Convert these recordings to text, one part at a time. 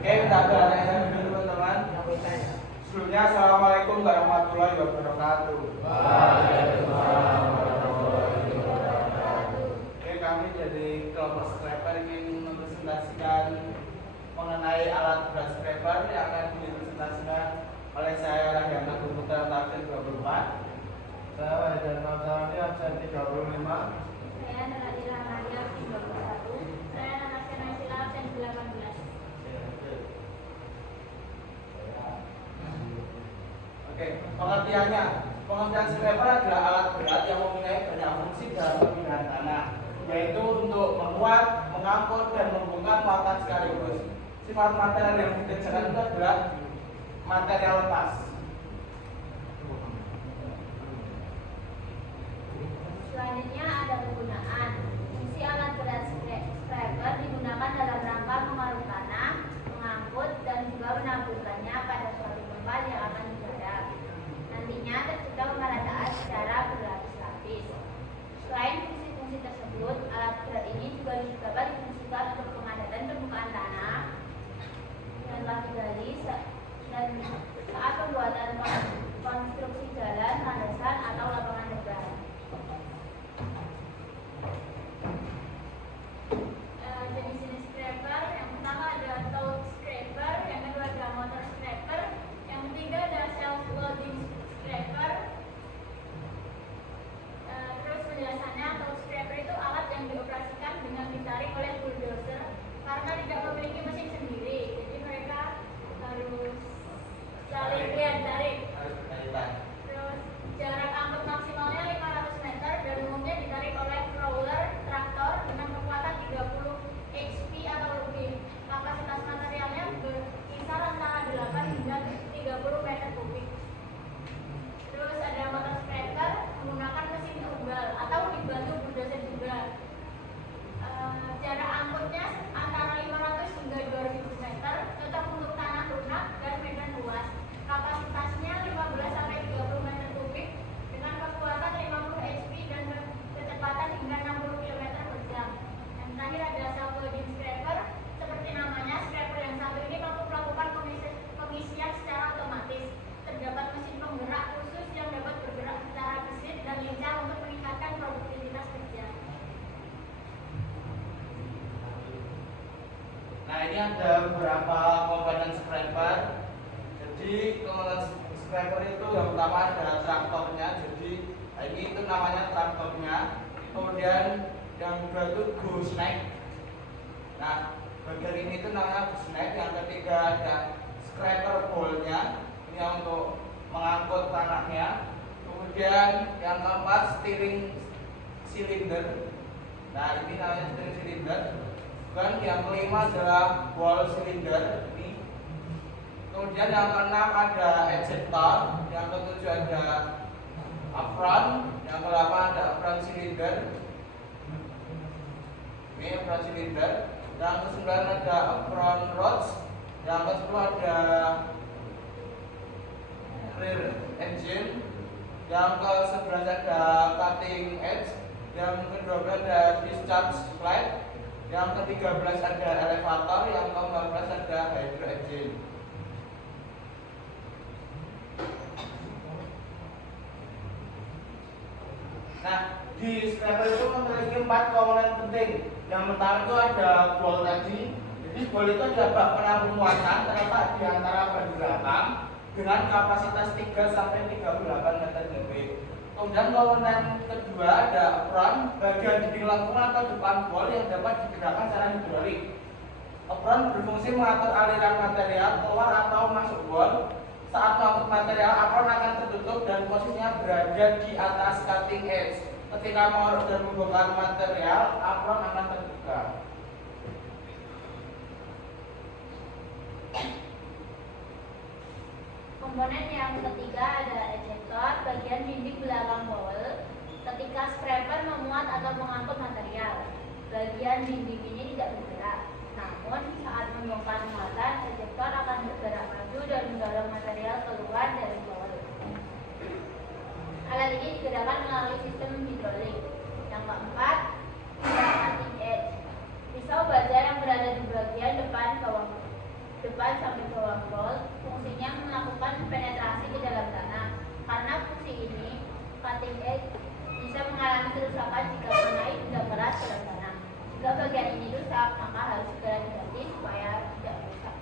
Oke, udah ada yang dulu teman-teman. Sebelumnya, assalamualaikum warahmatullahi wabarakatuh. Waalaikumsalam warahmatullahi wabarakatuh. Oke, kami dari kelompok scraper ingin mempresentasikan mengenai alat berat scraper yang akan dipresentasikan oleh saya Rahyanto Putra Tafsir 24. Saya Wahidar Nawsani, absen 35. Saya Nurhadi Rahmadi, absen 21. Saya Natasha Naisila, absen 18. Oke, pengertiannya. Pengertian scraper adalah alat berat yang mempunyai banyak fungsi dalam pemindahan tanah, yaitu untuk menguat, mengangkut, dan membongkar muatan sekaligus. Sifat material yang dikerjakan itu adalah material lepas. Selanjutnya ada penggunaan. Fungsi alat berat scraper digunakan dalam rangka mengaruk tanah, mengangkut, dan juga menaburkannya pada suatu tempat yang akan digarap. Nantinya tercipta pemerataan secara berlapis-lapis. Selain fungsi-fungsi tersebut, alat berat ini juga dapat difungsikan untuk pengadaan permukaan tanah yang telah digali dan saat pembuatan konstruksi jalan, landasan, atau lapangan terbang. Jenis-jenis scraper, yang pertama ada tow scraper, yang kedua ada motor scraper, yang ketiga ada self loading scraper. Terus penjelasannya, tow scraper itu alat yang dioperasikan dengan ditarik oleh bulldozer karena tidak memiliki mesin sendiri, jadi mereka harus saling tarik. Terus jarak angkut maksimalnya 500 meter dan umumnya ditarik oleh crawler traktor dengan kekuatan 30 HP atau lebih. Kapasitas materialnya berkisar antara 8 hingga 30 meter kubik. Terus ada motor scraper menggunakan mesin tunggal atau dibantu bulldozer juga. Jarak angkutnya antara 500 hingga 2000 meter, cocok untuk tanah lunak dan medan luas. Kapasitasnya 15 sampai 30 meter kubik dengan kekuatan 50 HP dan kecepatan hingga 60 km per jam. Yang terakhir ada self loading scraper. Seperti namanya, scraper yang satu ini mampu melakukan pengisian secara otomatis. Terdapat mesin penggerak khusus yang dapat bergerak secara gesit dan lincah untuk meningkatkan produktivitas kerja. Nah, ini ada beberapa komponen scraper. Jadi komponen scraper itu yang pertama ada traktornya. Jadi ini itu namanya traktornya. Kemudian yang kedua itu gooseneck. Nah, bagian ini itu namanya gooseneck. Yang ketiga ada scraper bowl-nya. Ini yang untuk mengangkut tanahnya. Kemudian yang keempat steering cylinder. Nah, ini namanya steering cylinder. Dan yang kelima adalah ball cylinder ini. Kemudian yang keenam ada ejector, yang ketujuh ada apron, yang kedelapan ada apron cylinder. Ini apron cylinder. Yang kesembilan ada apron rods, yang kesepuluh ada rear engine, yang ke-11 ada cutting edge, yang ke-12 ada discharge plate, yang ke-13 ada elevator, yang ke-14 ada hydro engine. Nah, di scraper itu memiliki 4 komponen penting. Yang pertama itu ada bowl tadi. Jadi bowl itu adalah bak penampung muatan terletak di antara ban belakang dengan kapasitas 3 sampai 38 meter kubik. Kemudian komponen kedua ada apron, bagian dinding lengkung atau depan bowl yang dapat digerakkan secara hidrolik. Apron berfungsi mengatur aliran material keluar atau masuk bowl. Saat mengangkut material, apron akan tertutup dan posisinya berada di atas cutting edge. Ketika mengaruk dan membongkar material, apron akan terbuka. Komponen yang ketiga ada ejector, bagian dinding belakang bowl. Ketika scraper memuat atau mengangkut material, bagian dinding ini tidak bergerak. Namun saat membongkar muatan, ejector akan bergerak maju dan mendorong material keluar dari bowl. Alat ini digerakkan melalui sistem hidrolik. Yang keempat, cutting edge. Pisau baja yang berada di bagian depan bawah depan sampai bawah bolt, fungsinya melakukan penetrasi ke dalam tanah. Karena fungsi ini, cutting edge bisa mengalami kerusakan jika mengenai benda keras ke dalam tanah. Jika bagian ini rusak, maka harus segera diganti supaya tidak rusak.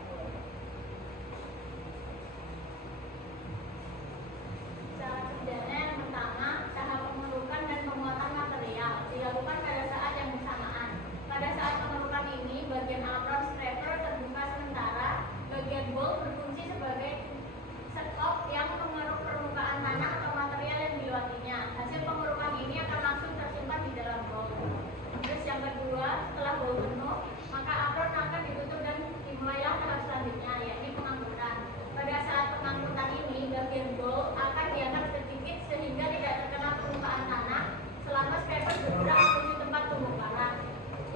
Cara kerjanya yang pertama, tahap pengerukan dan penguatan material dilakukan pada saat yang bersamaan. Pada saat pengerukan ini, bagian apron scraper terbuka sementara, bagian bolt berfungsi sebagai sekop yang mengeruk permukaan tanah atau material yang dilewatinya. Hasil pengerukan ini akan langsung tersimpan di dalam bolt. Terus yang kedua, setelah bolt penuh, maka apron akan ditutup dan dimulailah tahap selanjutnya, yakni pengangkutan. Pada saat pengangkutan ini, bagian bolt akan diangkat sedikit sehingga tidak terkena permukaan tanah selama scraper bergerak menuju tempat pembongkaran.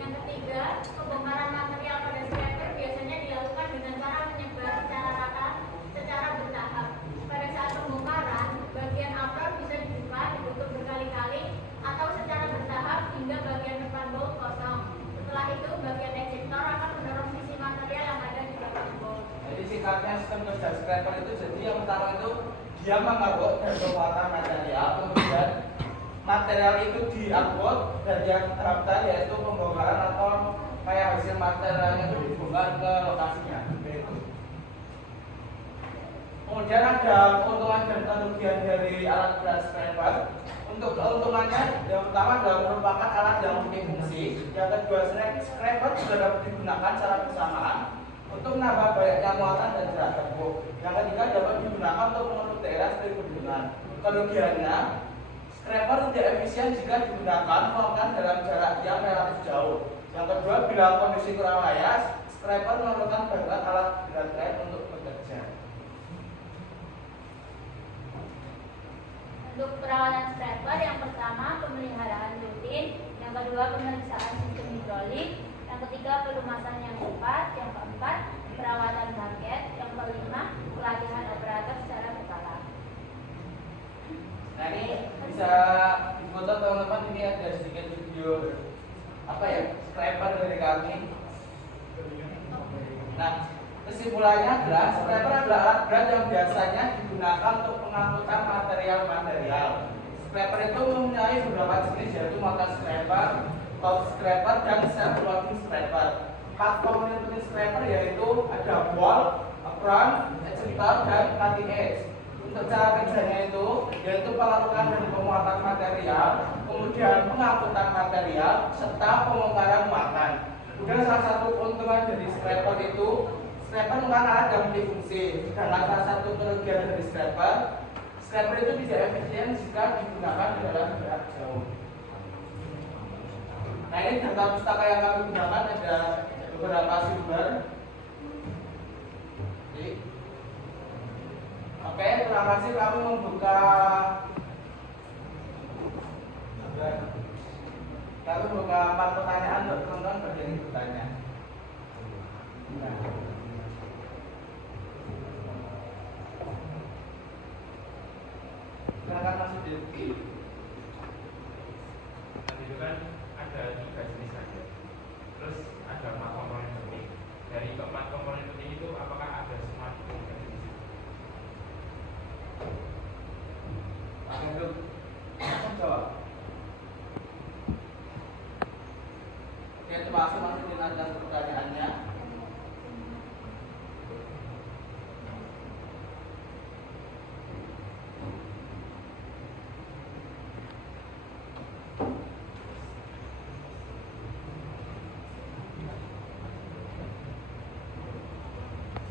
Yang ketiga, pembongkaran material pada scraper biasanya dilakukan dengan cara menyebar secara rata secara bertahap. Pada saat pembongkaran, bagian apron bisa dibuka, ditutup berkali-kali atau secara bertahap hingga bagian depan bolt kosong. Setelah itu, bagian ejector akan mendorong sisi material yang ada di belakang bolt. Jadi singkatnya sistem kerja scraper itu jadi yang pertama itu dia mengeruk dan penguatan material, kemudian material itu diangkut dan yang tahap tadi yaitu pembongkaran atau kayak hasil materialnya itu dibongkar ke lokasinya. Begitu. Kemudian ada keuntungan dan kerugian dari alat berat scraper. Untuk keuntungannya, yang pertama adalah merupakan alat yang multifungsi. Yang kedua, scraper juga dapat digunakan secara bersamaan untuk menambah banyaknya muatan dan jarak tempuh. Yang ketiga, dapat digunakan untuk mengeruk daerah seperti bendungan. Kerugiannya, scraper tidak efisien jika digunakan melakukan dalam jarak yang relatif jauh. Yang kedua, bila kondisi kurang layak, scraper memerlukan bantuan alat berat lain untuk bekerja. Untuk perawatan scraper, yang pertama pemeliharaan rutin, yang kedua pemeriksaan sistem hidrolik, yang ketiga pelumasan yang tepat, yang keempat perawatan target, yang kelima pelatihan operator secara berkala. Nah ini bisa difoto teman-teman, ini ada sedikit video scraper dari kami. Nah, kesimpulannya adalah scraper adalah alat berat yang biasanya digunakan untuk pengangkutan material-material. Scraper itu mempunyai beberapa jenis, yaitu motor scraper, top scraper, dan self-loading scraper. 4 komponen penting scraper yaitu ada bolt, apron, ejector, dan cutting edge. Untuk cara kerjanya itu yaitu pengerukan dan penguatan material, kemudian pengangkutan material, serta pembongkaran muatan. Kemudian salah satu keuntungan dari scraper itu, scraper merupakan alat yang multifungsi. Dan salah satu kerugian dari scraper itu tidak efisien jika digunakan dalam jarak jauh. Nah ini data pustaka yang kami gunakan ada beberapa sumber. Oke, terima kasih. Kami membuka pertanyaan untuk teman-teman berjanji bertanya. Silakan Mas Dewi. Tadi itu kan ada 3 jenis target. Terus ada 4 komponen penting. Dari keempat komponen penting itu apakah ada semua komponen di situ? Untuk jawab. Oke, terima kasih Mas Dewi atas pertanyaannya.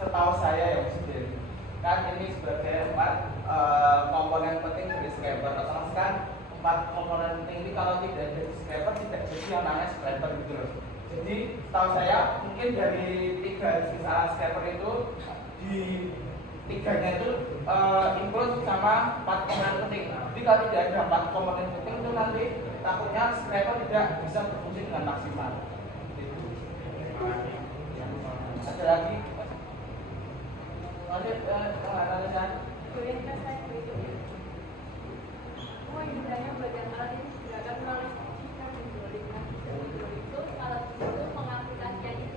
Setahu saya ya Presiden, kan ini sebagai 4 komponen penting dari scraper. Otomatis kan 4 komponen penting ini kalau tidak ada scraper tidak jadi yang namanya scraper gitu loh. Jadi setahu saya mungkin dari 3 jenis alat scraper itu di 3-nya itu include sama 4 komponen penting. Jadi kalau tidak ada 4 komponen penting itu nanti takutnya scraper tidak bisa berfungsi dengan maksimal. Ada lagi? Lanjut, analisa. Boleh kita slide berikutnya. Gunanya bagian alat ini digerakkan melalui sistem hidrolik. Nah, sistem hidrolik itu alat itu pengaplikasiannya.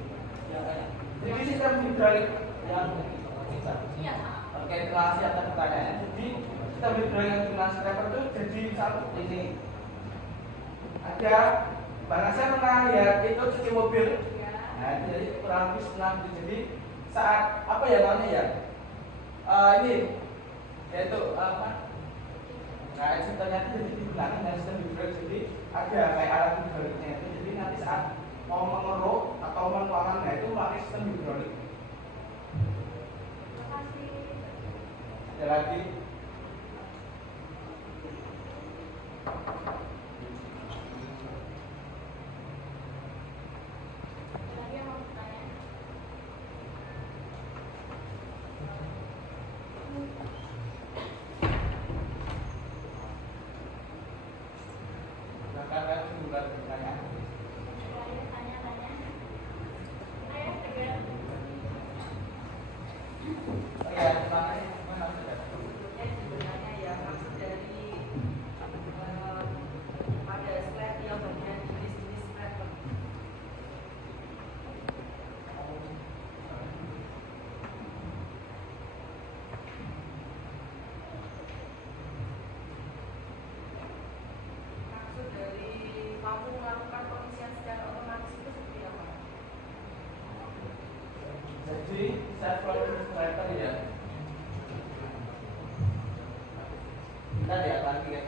Jadi sistem hidrolik yang Iya. oke, terima kasih atas pertanyaannya. Jadi sistem hidrolik yang digunakan scraper itu jadi satu ini. Ada bahkan saya pernah lihat itu cuci mobil. Nah, itu jadi kurang lebih senang. Jadi saat apa ya namanya ya? Ini yaitu apa? Nah, itu ternyata jadi digunakan dengan sistem hidrolik. Jadi ada kayak alat hidroliknya itu. Jadi nanti saat mau mengeruk atau menuangkan, nah itu pakai sistem hidrolik. Terima kasih. Ada lagi? Ada lagi yang mau bertanya? Silakan kan bukan pertanyaan. Ayo tanya-tanya. Ayo segera. Oh ya, terima kasih. Mana sudah? Sebetulnya sebenarnya ya maksud dari pada slide yang bagian jenis-jenis scraper. Maksud dari mampu melakukan pengisian secara otomatis itu seperti apa? Jadi saya perlu scraper ya. Kita lihat lagi ya.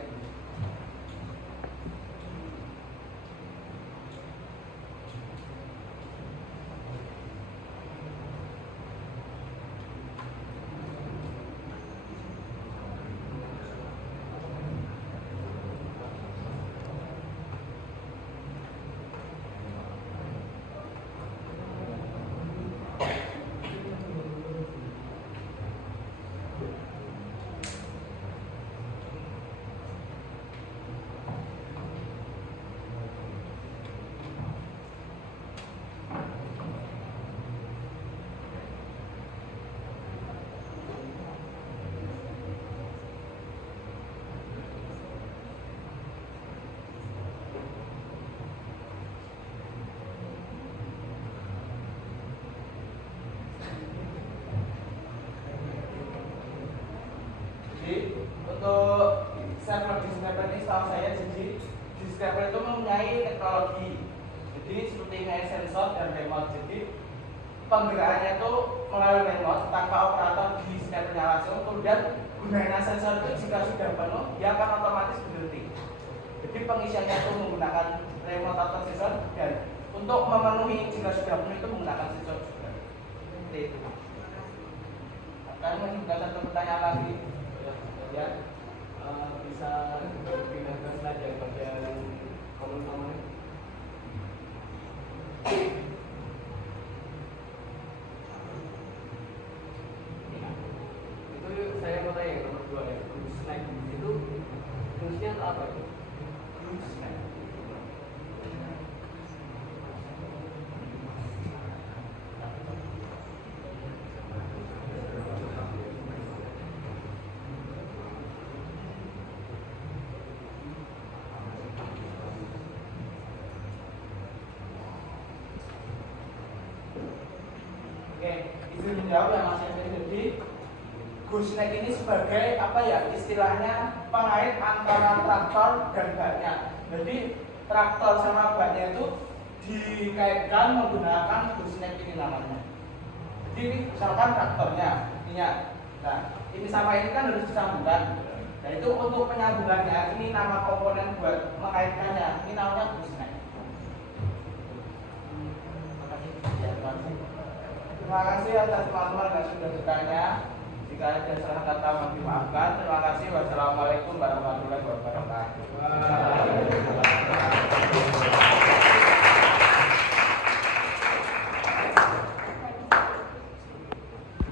Jadi untuk server di scraper ini setahu saya jadi di scraper itu mempunyai teknologi. Jadi seperti kayak sensor dan remote. Jadi penggerakannya itu melalui remote tanpa operator di scrapernya langsung. Kemudian gunanya sensor itu jika sudah penuh dia akan otomatis berhenti. Jadi pengisiannya itu menggunakan remote atau sensor dan untuk memenuhi jika sudah penuh itu menggunakan sensor juga. Seperti itu. Kami juga satu pertanyaan lagi. Ya, bisa pindah ke slide yang bagian komen-komen. Itu saya mau tanya yang nomor 2 ya, cruise snack itu fungsinya untuk apa itu? Cruise snack. Oke, izin menjawab ya Mas Yasmin. Jadi gooseneck ini sebagai apa ya istilahnya pengait antara traktor dan baknya. Jadi traktor sama baknya itu dikaitkan menggunakan gooseneck ini namanya. Jadi misalkan traktornya ininya, nah ini sama ini kan harus disambungkan. Nah itu untuk penyambungannya ini nama komponen buat mengaitkannya ini namanya gooseneck. Terima kasih atas teman-teman yang sudah bertanya. Jika ada salah kata mohon dimaafkan. Terima kasih. Wassalamualaikum warahmatullahi wabarakatuh.